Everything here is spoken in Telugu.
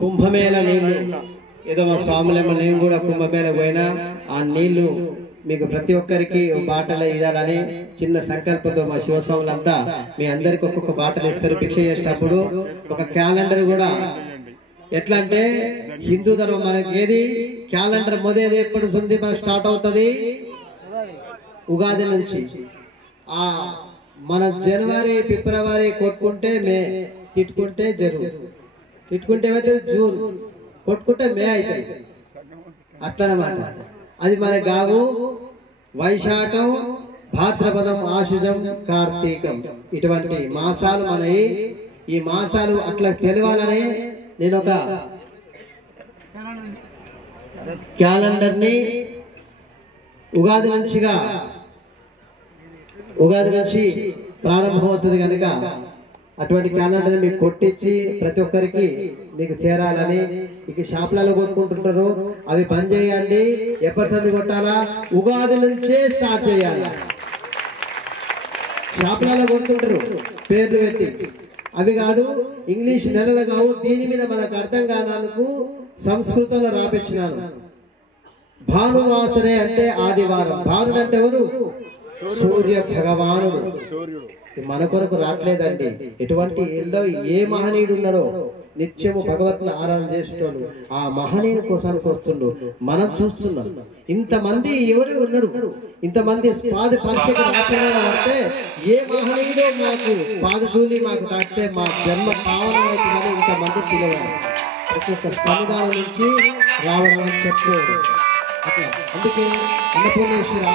కుంభమేళ నీళ్లు ఏదో మా స్వాములేమో నేను కూడా కుంభమేళ పోయినా ఆ నీళ్లు మీకు ప్రతి ఒక్కరికి బాటలు ఇవ్వాలని చిన్న సంకల్పంతో మా శివస్వాములంతా మీ అందరికి ఒక్కొక్క బాటలు ఇస్తారు. భిక్ష చేసేటప్పుడు ఒక క్యాలెండర్ కూడా ఎట్లా అంటే హిందూ ధర్మం మనకి ఏది క్యాలెండర్ మొదటి ఎప్పుడు ఉంది మనకు స్టార్ట్ అవుతుంది ఉగాది నుంచి. ఆ మన జనవరి ఫిబ్రవరి కొట్టుకుంటే మే, తిట్టుకుంటే జరుగు, తిట్టుకుంటే ఏమైతే జూన్, కొట్టుకుంటే మే అవుతాయి అట్లనమాట. అది మన గావు వైశాఖం భాద్రపదం ఆశ్వజం కార్తీకం ఇటువంటి మాసాలు మనవి. ఈ మాసాలు అట్లా తెలియాలని నేను ఒక క్యాలెండర్ ని ఉగాది నుంచి ప్రారంభమవుతుంది కనుక అటువంటి క్యాలెండర్ మీకు కొట్టించి ప్రతి ఒక్కరికి మీకు చేరాలని. ఇక షాపులలో కొట్టుకుంటుంటారు, అవి బంద్ చేయండి. ఎప్పటి సంది కొట్టాలా? ఉగాది నుంచే స్టార్ట్ చేయాలి. షాపులలో కొడుతుంటారు పేర్లు పెట్టి, అవి కాదు ఇంగ్లీష్ నెలలు కావు. దీని మీద మనకు అర్థం కానందుకు సంస్కృతంలో రాపించినాను. భానువాసనే అంటే ఆదివారం. భానుడు అంటే ఎవరు? సూర్య భగవానుడు. మన కొరకు రావట్లేదండి. ఎటువంటి ఎల్లో ఏ మహనీయుడు ఉన్నాడో నిత్యము భగవత్ను ఆరాధన చేసేటోడు ఆ మహనీయుని కోసానికి వస్తుండు. మనం చూస్తున్నాం ఇంతమంది ఎవరు ఉన్నారు, ఇంతమంది పాద పరిచయ ఆచరణ అంటే ఏ మహనీయుడో మాకు పాదధూళి మాకు తాకితే మా జన్మ పావనం అవుతుందని ఇంతమంది పిలవాలి. ప్రతి ఒక్క సన్నిధానం నుంచి రావడం అని చెప్పుకోవాలి. అందుకే అన్నపూర్ణేశ్వరి